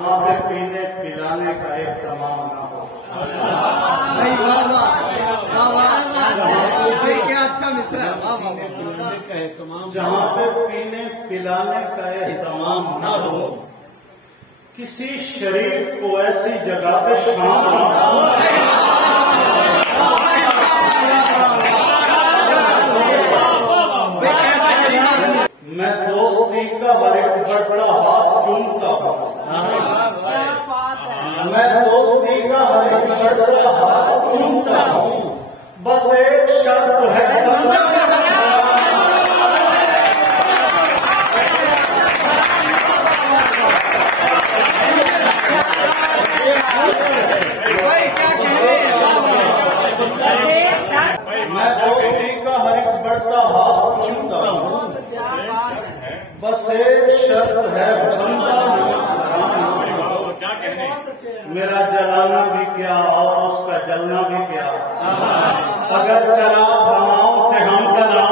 पे पीने पिलाने का एहतमाम न हो। क्या अच्छा मिश्रा। जहाँ पे पीने पिलाने का एहतमाम न हो, किसी शरीफ को ऐसी जगह पे शामिल न हो। मैं दोस्ती का हर एक बढ़ता हाथ चूमता हूँ। मैं दोस्ती का हर एक बढ़ता हाथ चूमता हूँ। बस एक शर्त है मैं दोस्ती का हर एक बढ़ता हाथ चूमता हूँ। बस एक शर्त है बंदा मेरा जलाना भी क्या और उसका जलना भी क्या। अगर चला हवाओं से हम चला,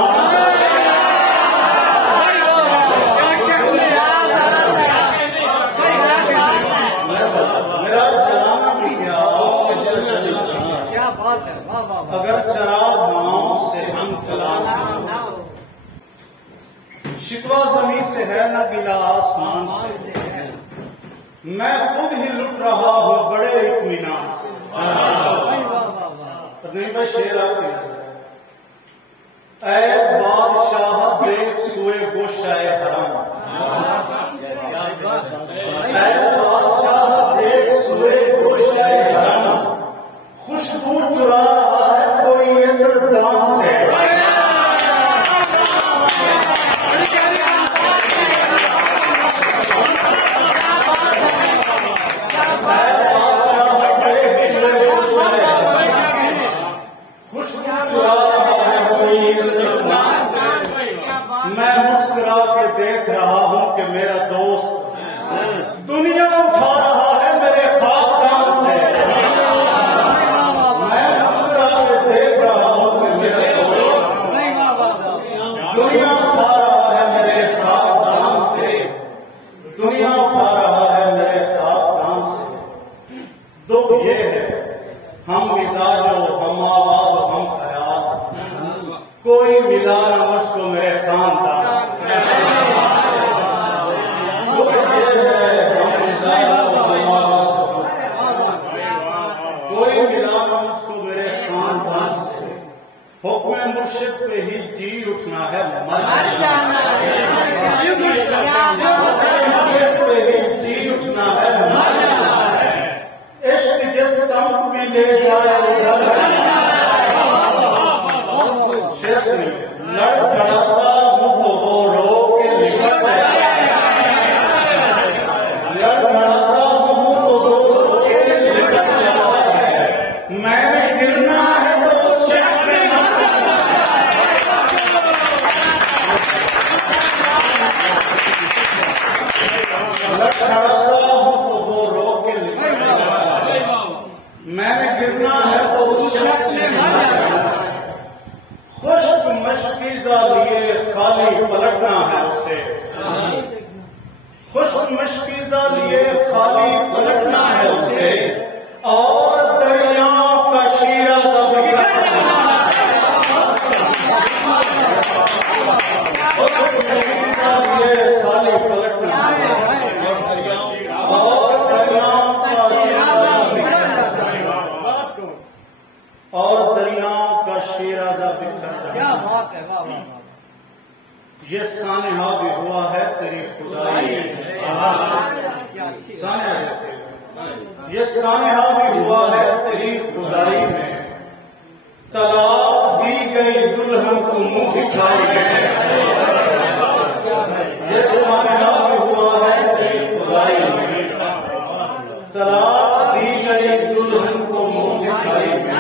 मेरा जलाना भी क्या और उसका जलना। क्या बात है, वाह वाह। अगर चला हवाओं से हम चला, शिकवा जमीन से है न गिला आसमान से। मैं खुद ही लुट रहा हूँ बड़े इत्मीनान से। नहीं मैं शेर आपके ऐ बादशाह देख सुए गोशाए हराम। ऐ बादशाह देख सुए गोशाए हराम। खुशबू चुरा रहा है कोई इंद्रदान से। मैं मुस्कुरा के देख रहा हूँ कि मेरा दोस्त दुनिया उठा रहा है मेरे खाकदान से। मैं मुस्कुरा के देख रहा हूँ कि मेरा दोस्त दुनिया उठा रहा है मेरे खाकदान से। दुनिया उठा रहा है मेरे खाकदान से। दुख ये है हम मिजाजो हम आवाज हम ख्याल, कोई मिला न मुझको मेरे खानदान। कोई मिला न मुझको मेरे खानदान से। हुक्म मुर्शिद पे ही जी उठना है मर जाना। मुर्शिद पे ही जी उठना है मर जाना है। इश्क जिस समत भी ले जाए उधर लड़खड़ाता हूँ तो वो रो के निकट आए। लड़खड़ाता हूँ तो वो रो के निकट आए। मैंने गिरना है तो उस शख्स से लड़खड़ाता हूँ तो वो रो के निकट आए। मैंने गिरना है तो उस शख्स से खुश्क मशकीजा लिए खाली पलटना है उसे। खुश्क मशकीजा लिए खाली पलटना है उसे। और दरियाओं का शीरा बिखरना लिए खाली पलटना है। और दरियाओं का शीरा बिखरना और दरियाओं का शीराजा बिखरना। क्या बात है, वाह वाह। ये सानेहा भी हुआ है तेरी खुदाई में। ये सानेहा भी हुआ है तेरी खुदाई में। तलाक दी गई दुल्हन को मुंह दिखाई में। ये सानेहा भी हुआ है तेरी खुदाई में। तलाक दी गई दुल्हन को मुंह दिखाई में।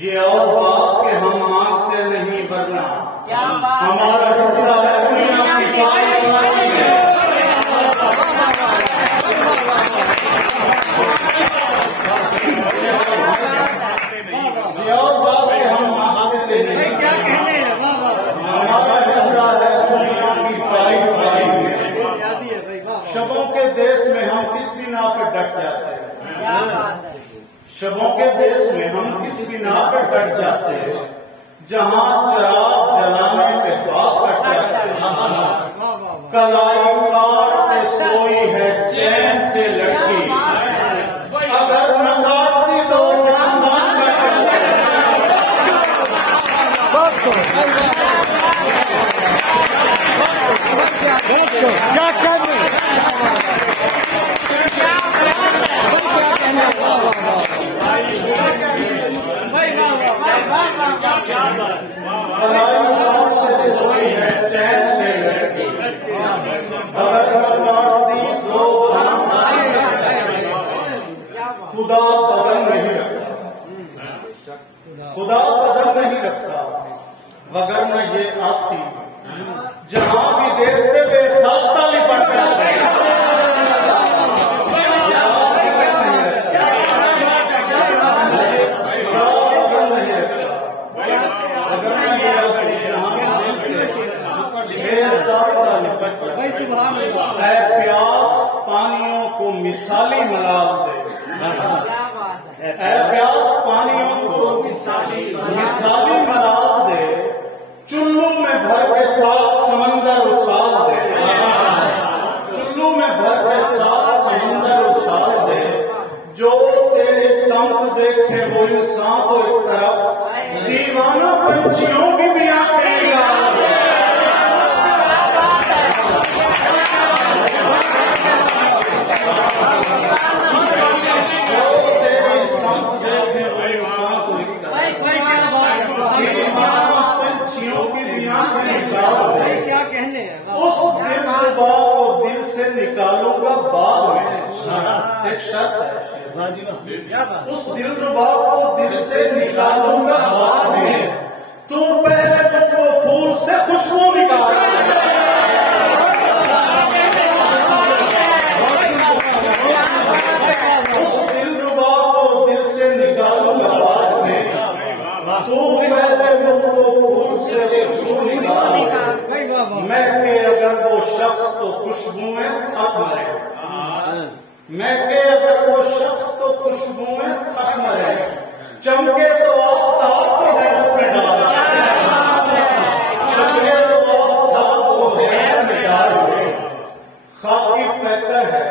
ये और बात के हम मांगते नहीं वरना हमारा हिस्सा है दुनिया की पाई में। ये और बात के हम मांगते नहीं, क्या कहने हैं, वाह वाह। हमारा हिस्सा है दुनिया की पाई में। याद ही है भाई, वाह। शबों के देश में हम किस कट जाते हैं। शबों के देश में हम किस बिना पे कट जाते हैं जहाँ चिराग जलाने के बाद कट जाते हैं। कलाई काट के सोई है चैन से लड़की, अगर न काटती तो खानदान कट क्या कहने सोई है चैन से लड़की, अगर न काटती तो खुदा बदल नहीं रखता, खुदा बदल नहीं रखता, वगरना ये आसी जहां भी देखते बेसाख्ता लिपट जाते हैं। प्यास पानियों को मिसाली मलाल दे, प्यास पानियों को मिसाली मलाल दे, चुल्लू में भर के साथ समंदर उछाल दे, चुल्लू में भर के साथ समंदर उछाल दे, जो तेरे संत देखे वो इंसान को एक तरफ, दीवाना पंछियों की भी आंखें निकाल दे। क्या कहने हैं उस दिलरुबा को दिल से निकालूंगा बाद में, एक शर्त है, उस दिलरुबा को दिल से निकालूंगा बाद में, तू पहले तुमको फूल से खुशबू निकाल। उस दिलरुबा को दिल से निकालूंगा बाद में, तू पहले तुमको फूल से खुशबू निकाल। मैं के अगर वो शख्स तो खुशबू में थक मरे, मैं के अगर वो शख्स तो खुशबू में थक मरे, चमके तो आफ्ताब को हैरत में डाल, चमके तो आफ्ताब को हैरत में डाल। खाकी पैकर है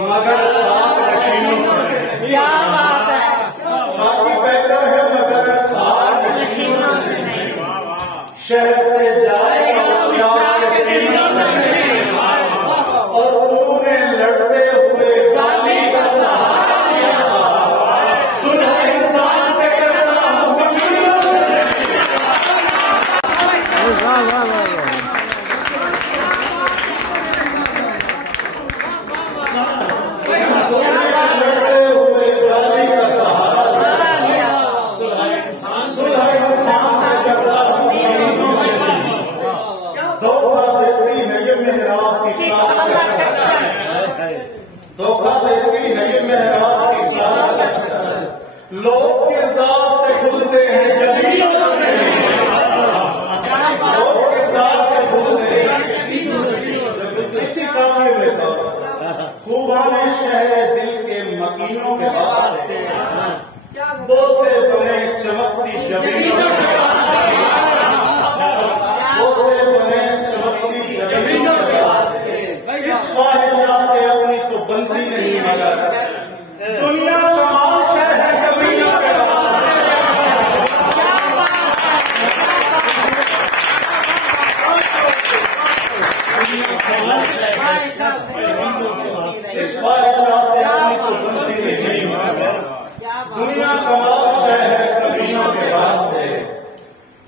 मगर खाक नशीनों से, खाकी पैकर है मगर खाक नशीनों से, शहर से जाएगा और तूने लड़ते हुए गाली का सहारा लिया, सुलह इंसान से करता हूँ लड़ते हुए गाली का सहारा लिया, सुलह इंसान से करता हूँ। धोखा देती है ये मेहराब की धोखा देती है ये मेहराब की ताकत, लोग किरदार से भूलते हैं जमीनों से, लोग किरदार से भूलते हैं। इसी काफिले में तो खूबाने शहर दिल के मकीनों के वास्ते, बोसे बने चमकती जमीनों के वास्ते, बोसे बने चमकती जमीनों के वास्ते। इस ख्वाहिशा से अपनी तो बनती नहीं मगर दुनिया कमाल है जमीनों के वास्ते। इस ख्वाहिशा से अपनी तो बनती नहीं मगर दुनिया कमाल है जमीनों के वास्ते।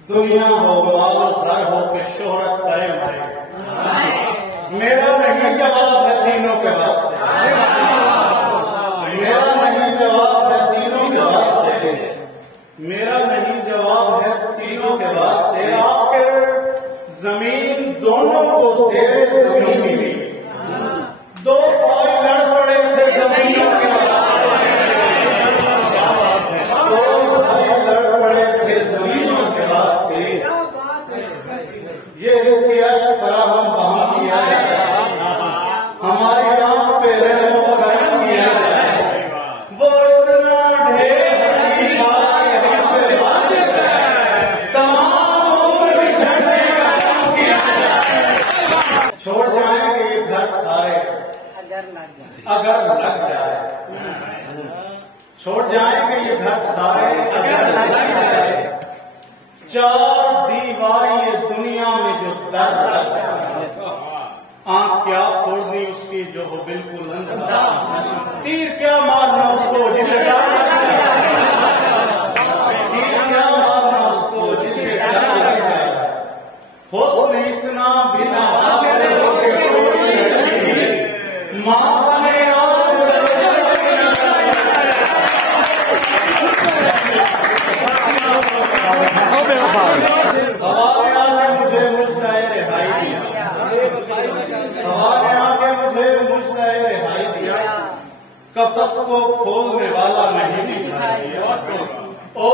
दुनिया हो माल सर हो के शोहरत कायम है, मेरा नहीं जवाब है तीनों के वास्ते, मेरा नहीं जवाब है तीनों के वास्ते, मेरा नहीं जवाब है तीनों के वास्ते। आखिर जमीन दोनों को जेर जमीन मिली, दो भाई लड़ पड़े थे जमीनों के वास्ते, दो भाई लड़ पड़े थे जमीनों के वास्ते। ये इसकी अश्क फराहम वहां किया है, हमारी अगर लग जाए छोड़ जाएंगे ये घर सारे अगर लग जाए। चार दीवार ये दुनिया में जो दर लग जाए, आंख क्या फोड़नी उसकी जो हो बिल्कुल अंधा, तीर क्या मारना उसको जिसे डर लग जाए, तीर क्या मारना उसको जिसे डर लग जाए। हुस्न इतना बिना मां बने हवा में आके मुझे मुझदाए रिहाई दिया, हवा में आके मुझे मुझदाए रिहाई दिया, कफस को खोलने वाला नहीं दिखाई दिया। ओ